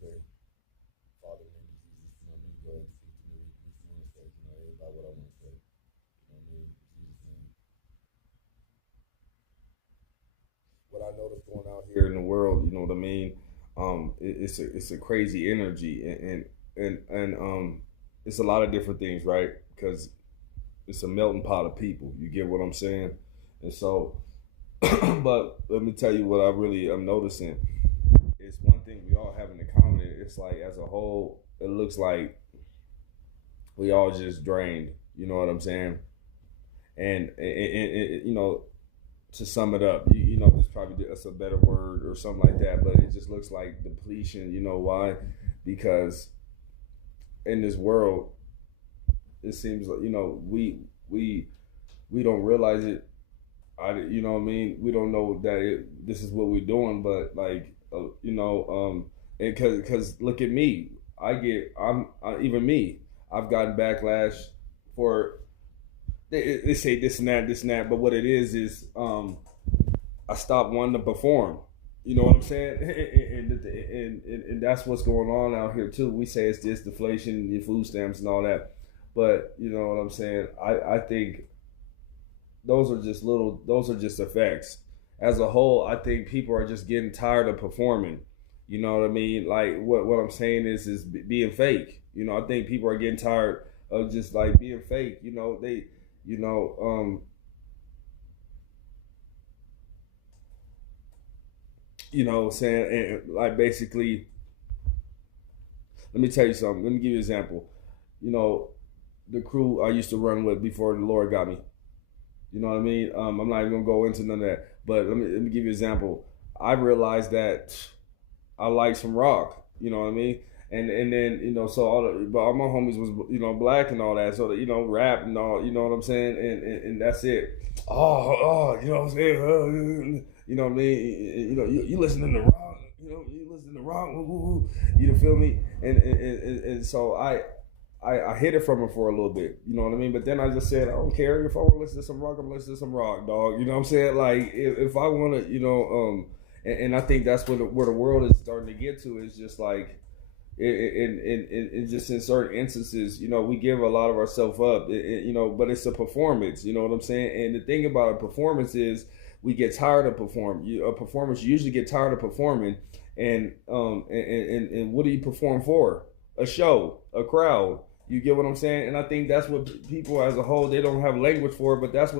Wednesday. Father, in the name of Jesus, you know what I mean? Go ahead and speak to me. This Wednesday, you know, about what I want to say. You know what I mean? In Jesus' name. What I noticed going out here in the world, you know what I mean? It's a crazy energy, and it's a lot of different things, right? Because it's a melting pot of people. You get what I'm saying? And so, but let me tell you what I really am noticing. It's one thing we all have in common. It's like as a whole, it looks like we all just drained. You know what I'm saying? And you know, to sum it up, you know, this probably that's a better word or something like that. But it just looks like depletion. You know why? Because in this world, it seems like we we don't realize it. You know what I mean? We don't know that this is what we're doing, but like and because look at me, even me. I've gotten backlash for they say this and that, but what it is I stopped wanting to perform. You know what I'm saying? And that's what's going on out here too. We say it's just deflation, your food stamps and all that, but you know what I'm saying? I think those are just effects. As a whole, I think people are just getting tired of performing. You know what I mean? Like what I'm saying is being fake. You know, I think people are getting tired of just like being fake. You know, you know, saying and like basically, let me tell you something. Let me give you an example. You know, the crew I used to run with before the Lord got me. You know what I mean? I'm not even gonna go into none of that. But let me give you an example. I realized that I like some rock. You know what I mean? And then so but all my homies was black and all that. So that rap and all. You know what I'm saying? And that's it. You know what I'm saying? You know what I mean? You listening to rock. You listening to rock. Woo, woo, woo. You feel me? And so I hid it from her for a little bit, you know what I mean? But then I just said, I don't care if I want to listen to some rock, I'm listening to some rock, dog. You know what I'm saying? Like if I want to, and I think that's where the world is starting to get to is just like, in just in certain instances, we give a lot of ourselves up, but it's a performance, you know what I'm saying? And the thing about a performance is we get tired of a performance. You usually get tired of performing, and what do you perform for? A show, a crowd. You get what I'm saying? And I think that's what people as a whole, they don't have language for, but that's what